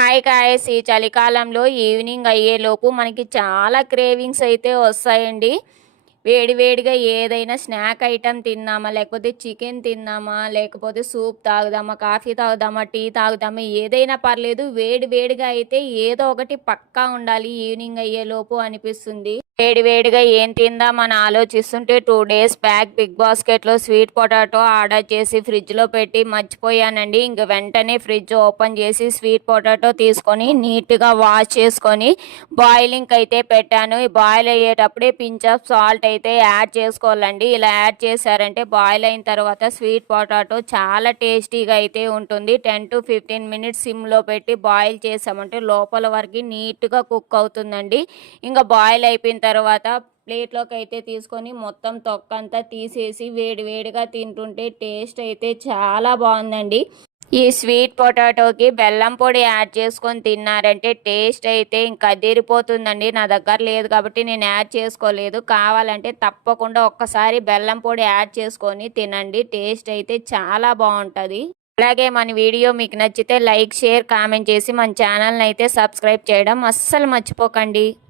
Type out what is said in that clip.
Hi guys! ఈ చలికాలంలో evening అయ్యేలోపు మనకి చాలా క్రేవింగ్స్ అయితే వస్తాయండి. వేడి వేడిగా ఏదైనా స్నాక్ ఐటెమ్ తిందామా, లేకపోతే చికెన్ తిందామా, లేకపోతే సూప్ తాగుదామా, కాఫీ తాగుదామా, టీ తాగుదామా, ఏదైనా పర్లేదు. వేడి వేడిగా అయితే ఏదో ఒకటి పక్కా ఉండాలి ఈవినింగ్ అయ్యేలోపు అనిపిస్తుంది. వేడి వేడిగా ఏం తిందామని ఆలోచిస్తుంటే 2 డేస్ బ్యాక్ బిగ్ బాస్కెట్‌లో స్వీట్ పొటాటో ఆర్డర్ చేసి ఫ్రిడ్జ్‌లో పెట్టి మర్చిపోయానండి. ఇంక వెంటనే ఫ్రిడ్జ్ ఓపెన్ చేసి స్వీట్ పొటాటో తీసుకొని నీట్‌గా వాష్ చేసుకొని బాయిలింగ్‌కి అయితే పెట్టాను. ఈ బాయిల్ అయ్యేటప్పుడే పించ్ ఆఫ్ సాల్ట్ అయితే యాడ్ చేసుకోవాలండి. ఇలా యాడ్ చేశారంటే బాయిల్ అయిన తర్వాత స్వీట్ పొటాటో చాలా టేస్టీగా అయితే ఉంటుంది. 10-15 మినిట్స్ సిమ్‌లో పెట్టి బాయిల్ చేసామంటే లోపల వరకు నీట్‌గా కుక్ అవుతుందండి. ఇంకా బాయిల్ అయిపోయిన తర్వాత ప్లేట్లోకి అయితే తీసుకొని మొత్తం తొక్కంతా తీసేసి వేడి వేడిగా తింటుంటే టేస్ట్ అయితే చాలా బాగుందండి. ఈ స్వీట్ పొటాటోకి బెల్లం పొడి యాడ్ చేసుకొని తిన్నారంటే టేస్ట్ అయితే ఇంక అదిరిపోతుందండి. నా దగ్గర లేదు కాబట్టి నేను యాడ్ చేసుకోలేదు. కావాలంటే తప్పకుండా ఒక్కసారి బెల్లం పొడి యాడ్ చేసుకొని తినండి. టేస్ట్ అయితే చాలా బాగుంటుంది. అలాగే మన వీడియో మీకు నచ్చితే లైక్, షేర్, కామెంట్ చేసి మన ఛానల్ని అయితే సబ్స్క్రైబ్ చేయడం అస్సలు మర్చిపోకండి.